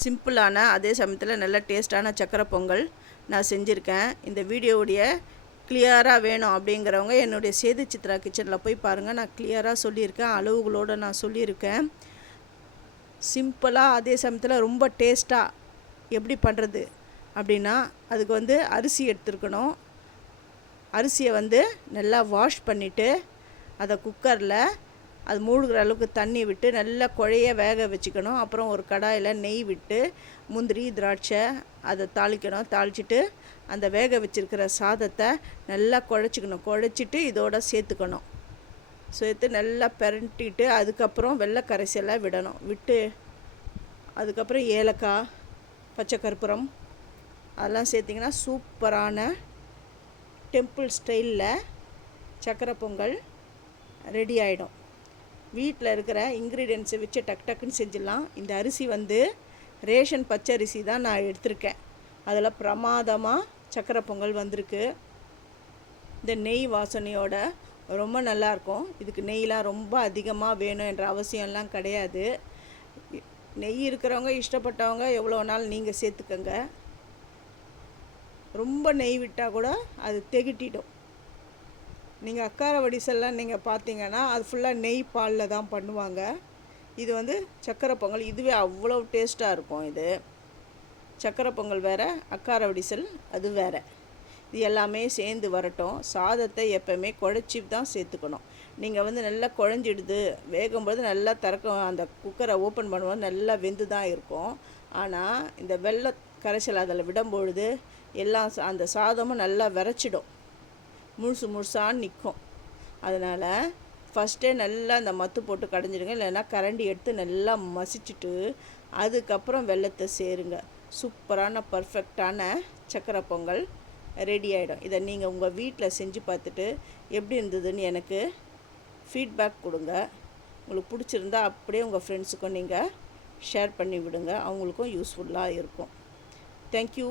சிம்பிளான அதே சமயத்தில் நல்ல டேஸ்ட்டான சக்கரை பொங்கல் நான் செஞ்சுருக்கேன். இந்த வீடியோவுடைய கிளியராக வேணும் அப்படிங்கிறவங்க என்னுடைய சேது சித்ரா கிச்சனில் போய் பாருங்கள். நான் கிளியராக சொல்லியிருக்கேன், அளவுகளோடு நான் சொல்லியிருக்கேன். சிம்பிளாக அதே சமயத்தில் ரொம்ப டேஸ்ட்டாக எப்படி பண்ணுறது அப்படின்னா, அதுக்கு அரிசி எடுத்துருக்கணும். அரிசியை நல்லா வாஷ் பண்ணிவிட்டு அதை குக்கரில் அது மூழ்கிற அளவுக்கு தண்ணி விட்டு நல்லா குழைய வேக வச்சுக்கணும். அப்புறம் ஒரு கடாயில் நெய் விட்டு முந்திரி திராட்சை அதை தாளிக்கணும். தாளிச்சிட்டு அந்த வேக வச்சுருக்கிற சாதத்தை நல்லா குழச்சிட்டு இதோட சேர்த்துக்கணும். சேர்த்து நல்லா பிரட்டிட்டு அதுக்கப்புறம் வெள்ளை கரைசலை விடணும். விட்டு அதுக்கப்புறம் ஏலக்காய், பச்சை கற்பூரம் அதெல்லாம் சேர்த்திங்கன்னா சூப்பரான டெம்பிள் ஸ்டைலில் சக்கரை பொங்கல் ரெடி ஆகிடும். வீட்டில் இருக்கிற இன்க்ரீடியன்ஸை வச்சு டக்குன்னு செஞ்சிடலாம். இந்த அரிசி ரேஷன் பச்சை அரிசி தான் நான் எடுத்திருக்கேன். அதில் பிரமாதமாக சக்கரை பொங்கல் வந்திருக்கு. இந்த நெய் வாசனையோட ரொம்ப நல்லாயிருக்கும். இதுக்கு நெய்லாம் ரொம்ப அதிகமாக வேணும் என்ற அவசியம்லாம் கிடையாது. நெய் இருக்கிறவங்க இஷ்டப்பட்டவங்க எவ்வளோ நாள் நீங்கள் சேர்த்துக்கங்க. ரொம்ப நெய் விட்டால் கூட அது திகட்டிடும். நீங்கள் அக்கார வடிசெல்லாம் நீங்கள் பார்த்தீங்கன்னா அது ஃபுல்லாக நெய் பாலில் தான் பண்ணுவாங்க. இது சக்கரை பொங்கல் இதுவே அவ்வளோ டேஸ்ட்டாக இருக்கும். இது சக்கரை பொங்கல் வேறு, அக்கார வடிசல் அது வேறு. இது எல்லாமே சேர்ந்து வரட்டும். சாதத்தை எப்போவுமே குழச்சி தான் சேர்த்துக்கணும். நீங்கள் நல்லா குழஞ்சிடுது வேகும்போது நல்லா அந்த குக்கரை ஓப்பன் பண்ணும்போது நல்லா வெந்து தான் இருக்கும். ஆனால் இந்த வெள்ளை கரைசல் அதில் விடும்பொழுது எல்லாம் அந்த சாதமும் நல்லா விரைச்சிடும், முழுசாக நிற்கும். அதனால் ஃபஸ்ட்டே நல்லா அந்த மத்து போட்டு கடைஞ்சிடுங்க. இல்லைன்னா கரண்டி எடுத்து நல்லா மசிச்சுட்டு அதுக்கப்புறம் வெல்லத்தை சேருங்க. சூப்பரான பர்ஃபெக்டான சக்கரை பொங்கல் ரெடி ஆகிடும். இதை நீங்கள் உங்கள் வீட்டில் செஞ்சு பார்த்துட்டு எப்படி இருந்ததுன்னு எனக்கு ஃபீட்பேக் கொடுங்க. உங்களுக்கு பிடிச்சிருந்தா அப்படியே உங்கள் ஃப்ரெண்ட்ஸுக்கும் நீங்கள் ஷேர் பண்ணி விடுங்க. அவங்களுக்கும் யூஸ்ஃபுல்லாக இருக்கும். தேங்க்யூ.